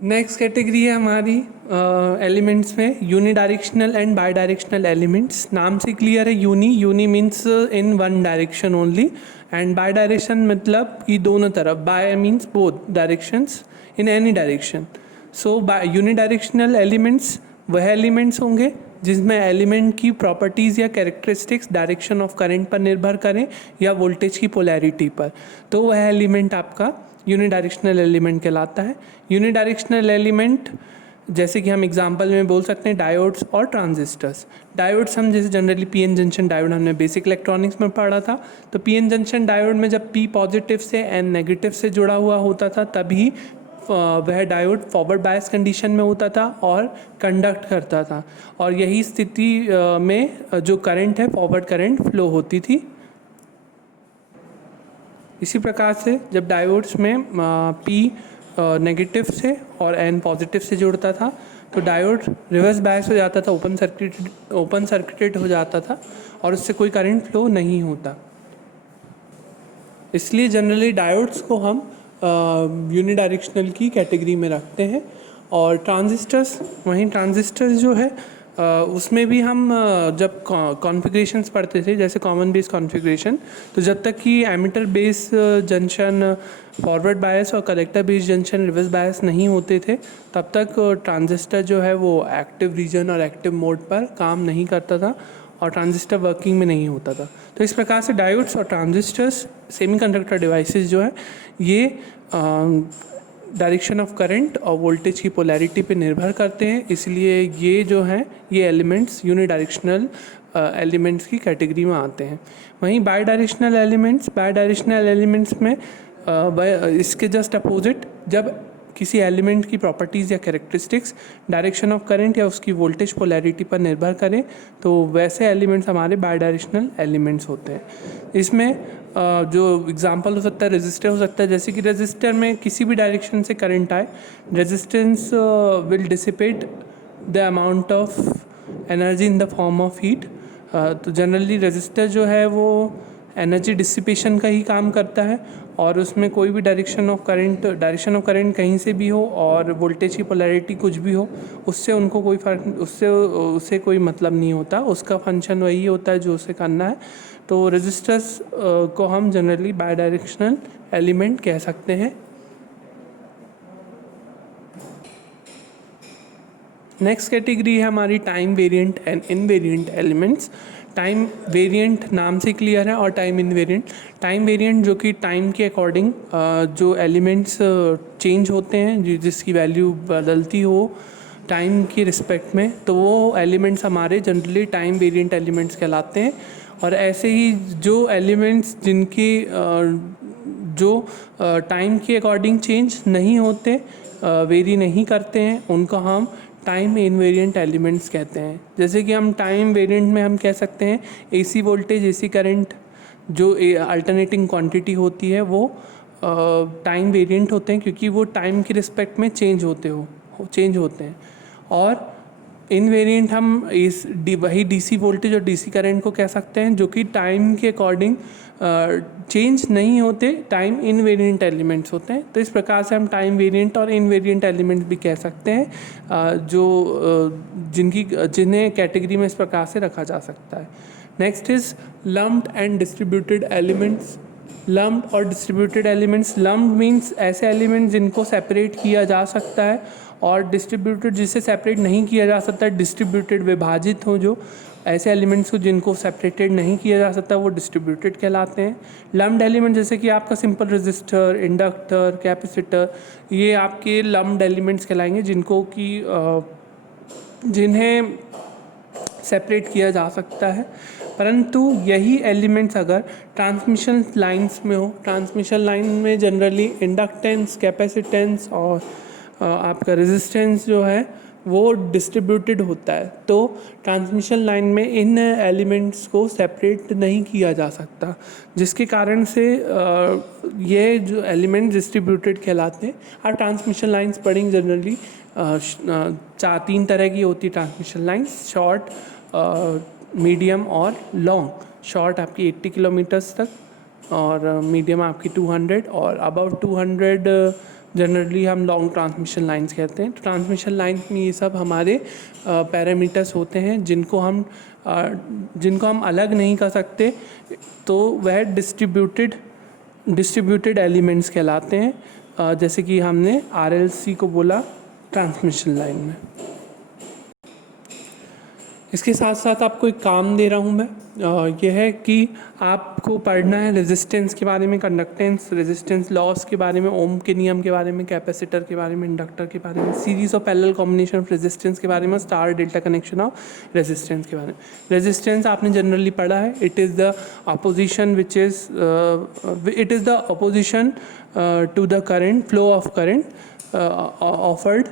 Next category है हमारी elements में unidirectional and bidirectional elements. नाम से क्लियर है, uni means in one direction only, and bi direction मतलब कि दोनों तरफ, bi means both directions in any direction. So unidirectional elements वह एलिमेंट्स होंगे जिसमें एलिमेंट की प्रॉपर्टीज़ या कैरेक्टरिस्टिक्स डायरेक्शन ऑफ करंट पर निर्भर करें या वोल्टेज की पोलैरिटी पर, तो वह एलिमेंट आपका यूनिडायरेक्शनल एलिमेंट कहलाता है। यूनिडायरेक्शनल एलिमेंट जैसे कि हम एग्जांपल में बोल सकते हैं डायोड्स और ट्रांजिस्टर्स। डायोड्स हम जैसे जनरली पीएन जंक्शन डायोड हमने बेसिक इलेक्ट्रॉनिक्स में पढ़ा था, तो पीएन जंक्शन डायोड में जब पी पॉजिटिव से एन नेगेटिव से जुड़ा हुआ होता था तभी वह डायोड फॉरवर्ड बायस कंडीशन में होता था और कंडक्ट करता था, और यही स्थिति में जो करंट है फॉरवर्ड करंट फ्लो होती थी। इसी प्रकार से जब डायोड्स में पी नेगेटिव से और एन पॉजिटिव से जुड़ता था तो डायोड रिवर्स बायस हो जाता था, ओपन सर्किटेड हो जाता था और उससे कोई करंट फ्लो नहीं होता। इसलिए जनरली डायोड्स को हम यूनिडायरेक्शनल की कैटेगरी में रखते हैं। और ट्रांजिस्टर्स जो है उसमें भी हम जब कॉन्फ़िगरेशंस पढ़ते थे जैसे कॉमन बेस कॉन्फ़िगरेशन, तो जब तक कि emitter base junction forward bias और collector base junction reverse bias नहीं होते थे तब तक ट्रांजिस्टर जो है वो एक्टिव रीजन और एक्टिव मोड पर काम नहीं करता था और ट्रांजिस्टर वर्किंग में नहीं होता था। तो इस प्रकार से डायोड्स और ट्रांजिस्टर्स सेमीकंडक्टर डिवाइसेस जो है ये डायरेक्शन ऑफ करंट और वोल्टेज की पोलैरिटी पे निर्भर करते हैं, इसलिए ये जो हैं ये एलिमेंट्स यूनिडायरेक्शनल एलिमेंट्स की कैटेगरी में आते हैं। वहीं बाई डायरेक्शनल एलिमेंट्स में इसके जस्ट अपोजिट, जब किसी एलिमेंट की प्रॉपर्टीज़ या कैरेक्टरिस्टिक्स डायरेक्शन ऑफ करंट या उसकी वोल्टेज पोलैरिटी पर निर्भर करें तो वैसे एलिमेंट्स हमारे बाई डायरेक्शनल एलिमेंट्स होते हैं। इसमें जो एग्जांपल हो सकता है रेजिस्टर हो सकता है, जैसे कि रेजिस्टर में किसी भी डायरेक्शन से करंट आए, resistance will dissipate the amount of energy in the form of heat. तो जनरली रेजिस्टर जो है वो एनर्जी डिसिपेशन का ही काम करता है और उसमें कोई भी डायरेक्शन ऑफ करंट कहीं से भी हो और वोल्टेज की पोलैरिटी कुछ भी हो उससे उनको कोई फर्क उससे कोई मतलब नहीं होता, उसका फंक्शन वही होता है जो उसे करना है। तो रेजिस्टर्स को हम जनरली बाई डायरेक्शनल एलिमेंट कह सकते हैं। नेक्स्ट कैटेगरी है हमारी time variant and invariant elements. Time variant नाम से क्लियर है और टाइम वेरिएंट जो कि टाइम के अकॉर्डिंग जो एलिमेंट्स चेंज होते हैं, जिसकी वैल्यू बदलती हो टाइम की रिस्पेक्ट में, तो वो एलिमेंट्स हमारे जनरली टाइम वेरिएंट एलिमेंट्स कहलाते हैं। और ऐसे ही जो एलिमेंट्स जिनकी जो टाइम के अकॉर्डिंग चेंज नहीं होते, वेरी नहीं करते हैं, उनको हम टाइम इनवेरिएंट एलिमेंट्स कहते हैं। जैसे कि हम टाइम वेरिएंट में हम कह सकते हैं एसी वोल्टेज, एसी करंट जो अल्टरनेटिंग क्वांटिटी होती है वो टाइम वेरिएंट होते हैं क्योंकि वो टाइम की रिस्पेक्ट में चेंज होते हैं। और इनवेरिएंट हम वही डीसी वोल्टेज और डीसी करंट को कह सकते हैं जो कि टाइम के अकॉर्डिंग चेंज नहीं होते, टाइम इनवेरिएंट एलिमेंट्स होते हैं। तो इस प्रकार से हम टाइम वेरिएंट और इनवेरिएंट एलिमेंट्स भी कह सकते हैं जिन्हें कैटेगरी में इस प्रकार से रखा जा सकता है। Next is lumped and distributed elements. Lumped और डिस्ट्रीब्यूटेड एलिमेंट्स, लम्प्ड मीन्स ऐसे एलिमेंट्स जिनको सेपरेट किया जा सकता है, और डिस्ट्रीब्यूटेड जिसे सेपरेट नहीं किया जा सकता, डिस्ट्रीब्यूटेड विभाजित हो जो ऐसे एलिमेंट्स को जिनको सेपरेटेड नहीं किया जा सकता वो डिस्ट्रीब्यूटेड कहलाते हैं। लम्प्ड एलिमेंट जैसे कि आपका सिंपल रेजिस्टर, इंडक्टर, कैपेसिटर, ये आपके लम्प्ड एलिमेंट्स कहलाएंगे जिन्हें सेपरेट किया जा सकता है। परंतु यही एलिमेंट्स अगर ट्रांसमिशन लाइंस में हो, ट्रांसमिशन लाइन में जनरली इंडक्टेंस, कैपेसिटेंस और आपका रेजिस्टेंस जो है वो डिस्ट्रीब्यूटेड होता है, तो ट्रांसमिशन लाइन में इन एलिमेंट्स को सेपरेट नहीं किया जा सकता, जिसके कारण से ये जो एलिमेंट डिस्ट्रीब्यूटेड कहलाते हैं। और ट्रांसमिशन लाइंस पढ़ेंगे जनरली 3 तरह की होती है ट्रांसमिशन लाइंस, शॉर्ट, मीडियम और लॉन्ग। शॉर्ट आपकी 80 किलोमीटर्स तक और मीडियम आपकी 200 और अबाउट 200 जनरली हम लॉन्ग ट्रांसमिशन लाइंस कहते हैं। तो ट्रांसमिशन लाइन में ये सब हमारे पैरामीटर्स होते हैं जिनको हम अलग नहीं कर सकते, तो वह डिस्ट्रीब्यूटेड एलिमेंट्स कहलाते हैं, जैसे कि हमने RLC को बोला ट्रांसमिशन लाइन में। इसके साथ साथ आपको एक काम दे रहा हूँ मैं, यह है कि आपको पढ़ना है रेजिस्टेंस के बारे में, कंडक्टेंस, रेजिस्टेंस लॉस के बारे में, ओम के नियम के बारे में, कैपेसिटर के बारे में, इंडक्टर के बारे में, series of parallel combination of resistance के बारे में, star delta connection of resistance के बारे में। रेजिस्टेंस आपने जनरली पढ़ा है, it is the opposition to the current, flow of current offered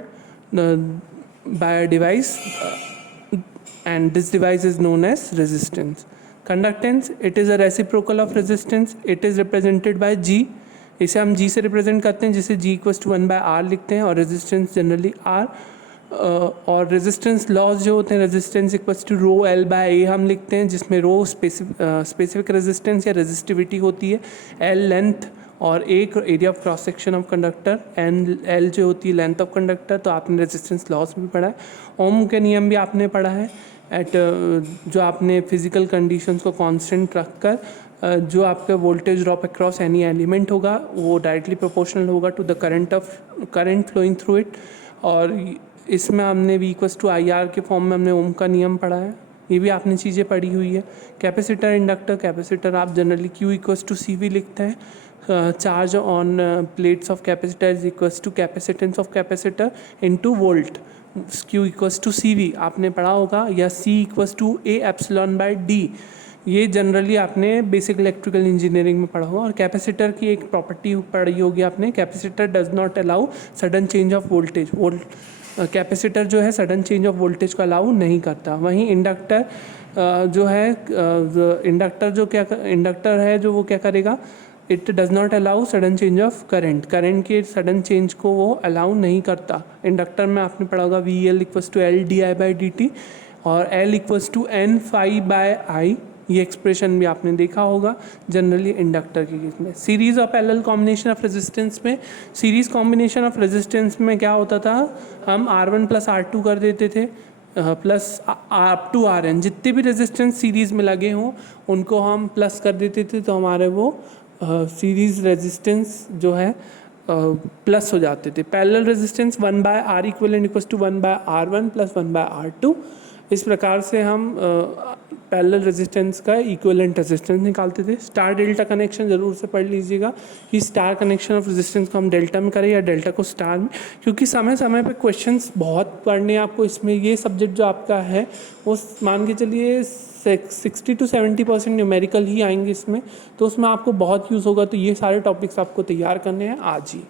by a device, and this device is known as resistance. Conductance, it is a reciprocal of resistance, it is represented by G, इसे हम G से represent करते हैं, जिसे G = 1/R लिखते हैं, और resistance generally R, और रेजिस्टेंस लॉस जो होते हैं, रेजिस्टेंस = ρL/A हम लिखते हैं, जिसमें रो स्पेसिफिक रेजिस्टेंस या रेजिस्टिविटी होती है, L लेंथ, और एक area of cross section of conductor, L जो होती है लेंथ ऑफ कंडक्टर। तो आपने रेजिस्टेंस लॉस भी पढ़ा है, ओम के नियम भी आपने पढ़ा है, जो आपने फिजिकल कंडीशंस को कांस्टेंट रखकर जो आपका voltage drop across any element होगा वो डायरेक्टली प्रोपोर्शनल होगा to the current flowing through it. और इसमें हमने V = IR के फॉर्म में हमने ओम का नियम पढ़ा है, ये भी आपने चीज़ें पढ़ी हुई है। कैपेसिटर, इंडक्टर, कैपेसिटर आप जनरली Q = CV लिखते हैं, charge on plates of capacitor is equals to capacitance of capacitor into volt, Q = CV आपने पढ़ा होगा, या C = A/D, ये जनरली आपने बेसिक इलेक्ट्रिकल इंजीनियरिंग में पढ़ा होगा। और कैपेसिटर की एक प्रॉपर्टी पढ़ी होगी आपने, capacitor does not allow sudden change of voltage, capacitor जो है सडन चेंज ऑफ वोल्टेज को अलाउ नहीं करता। वहीं इंडक्टर जो है, इंडक्टर है जो वो क्या करेगा, it does not allow sudden change of current के सडन चेंज को वो अलाउ नहीं करता। इंडक्टर में आपने पढ़ा होगा VL = L/di/dt और L = N∅/I, ये एक्सप्रेशन भी आपने देखा होगा जनरली इंडक्टर के केस में। Series of parallel combination of resistance में, सीरीज कॉम्बिनेशन ऑफ रेजिस्टेंस में क्या होता था, हम R1 + R2 कर देते थे, प्लस अप टू RN, जितने भी रेजिस्टेंस सीरीज़ में लगे हों उनको हम प्लस कर देते थे, तो हमारे वो सीरीज़ रेजिस्टेंस जो है प्लस हो जाते थे। Parallel resistance 1/R equivalent = 1/R1 + 1/R2, इस प्रकार से हम पैरेलल रेजिस्टेंस का इक्विवेलेंट रेजिस्टेंस निकालते थे। स्टार डेल्टा कनेक्शन ज़रूर से पढ़ लीजिएगा कि स्टार कनेक्शन ऑफ रेजिस्टेंस को हम डेल्टा में करें या डेल्टा को स्टार में, क्योंकि समय समय पे क्वेश्चंस बहुत पढ़ने आपको इसमें, ये सब्जेक्ट जो आपका है वो मान के चलिए 60 to 70% न्यूमेरिकल ही आएंगे इसमें, तो उसमें आपको बहुत यूज़ होगा। तो ये सारे टॉपिक्स आपको तैयार करने हैं आज ही।